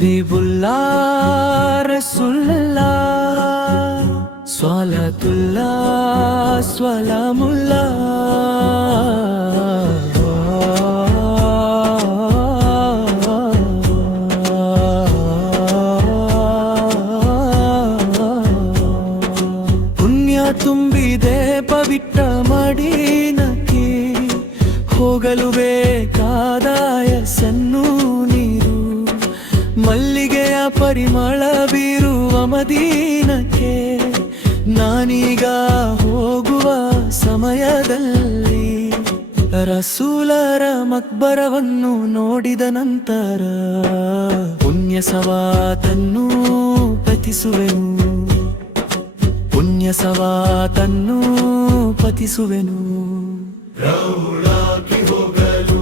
ಹಬೀಬುಲ್ಲಾ ರಸೂಲುಲ್ಲಾ ಸ್ವಲಾತುಲ್ಲಾ ಸ್ವಲಾಮುಲ್ಲಾ ಪುಣ್ಯ ತುಂಬಿದೆ ಪವಿತ್ರ ಮದೀನಕ್ಕೆ ಹೋಗಲು ಬೇಕಾದಾಯ ಸನ್ನು ನೀರು ಮಲ್ಲಿಗೆಯ ಪರಿಮಳ ಬೀರುವ ಮದೀನಕ್ಕೆ ನಾನೀಗ ಹೋಗುವ ಸಮಯದಲ್ಲಿ ರಸೂಲರ ಮಕ್ಬರವನ್ನು ನೋಡಿದ ನಂತರ ಪುಣ್ಯ ಸವಾತನ್ನು ಪತಿಸುವೆನು ಪುಣ್ಯ ಸವಾತನ್ನು ಪತಿಸುವೆನು ರೌಳಾಗಿ ಹೋಗಲು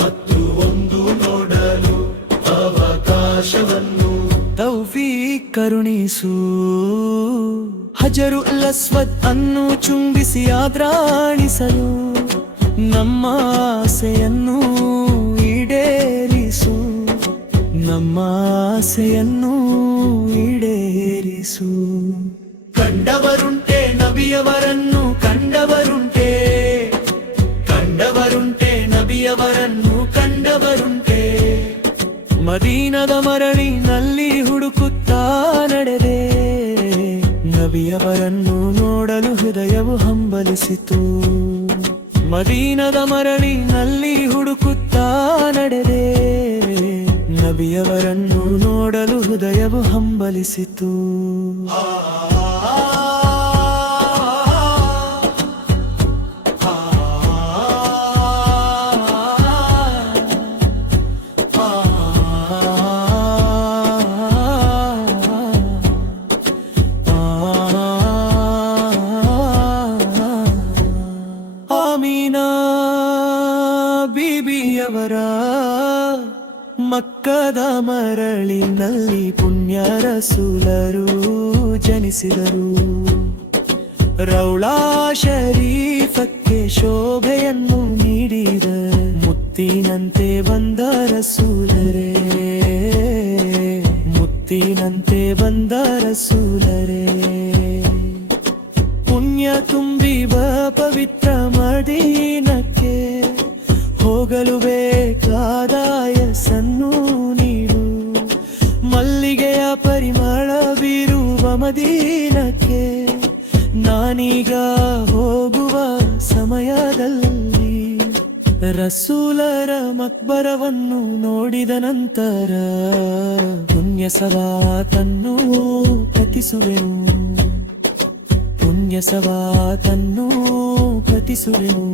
ಮತ್ತು ಒಂದು ನೋಡಲು ಅವಕಾಶವನ್ನು ತೌಫೀಕ್ ಕರುಣಿಸು ಹಜರುಲ್ ಅಸ್ವದ್ ಅನ್ನು ಚುಂಬಿಸಿ ಆದ್ರಾಣಿಸಲು ನಮ್ಮ ಆಸೆಯನ್ನು ಈಡೇರಿಸು ನಮ್ಮ ಆಸೆಯನ್ನು ಈಡೇರಿಸು ಕಂಡವರುಂಟೆ ನಬಿಯವರನ್ನು ಕಂಡವರುಂಟೆ ಕಂಡವರುಂಟೆ ನಬಿಯವರನ್ನು ಕಂಡವರುಂಟೆ ಮದೀನದ ಮರಳಿನಲ್ಲಿ ಹುಡುಕುತ್ತಾ ನಡೆದೆ ನಬಿಯವರನ್ನು ನೋಡಲು ಹೃದಯವು ಹಂಬಲಿಸಿತು ಮದೀನದ ಮರಳಿನಲ್ಲಿ ಹುಡುಕುತ್ತಾ ನಡೆದೆ ನಬಿಯವರನ್ನು ನೋಡಲು ಹೃದಯವು ಹಂಬಲಿಸಿತು ಆಮೀನಾ ಬೀಬಿಯವರ ಮಕ್ಕದ ಮರಳಿನಲ್ಲಿ ಪುಣ್ಯ ರಸೂಲರು ಜನಿಸಿದರು ರೌಳಾ ಶರೀಫಕ್ಕೆ ಶೋಭೆಯನ್ನು ನೀಡಿದ ಮುತ್ತಿನಂತೆ ಬಂದ ರಸೂಲರೇ ಮುತ್ತಿನಂತೆ ಬಂದ ರಸೂಲರೇ ಪುಣ್ಯ ತುಂಬಿವ ಪವಿತ್ರ ಮದೀನಕ್ಕೆ ಹೋಗಲು ಬೇಕಾದಾಯ ಸನ್ನು ನೀಡು ಮಲ್ಲಿಗೆಯ ಪರಿಮಳ ಬೀರುವ ಮದೀನಕ್ಕೆ ನಾನೀಗ ಹೋಗುವ ಸಮಯದಲ್ಲಿ ರಸೂಲರ ಮಕ್ಬರವನ್ನು ನೋಡಿದ ನಂತರ ಪುಣ್ಯ ಸವಾತನ್ನು ಪತಿಸುವೆನು ಪುಣ್ಯ ಸವಾತನ್ನು ಪತಿಸುವೆನು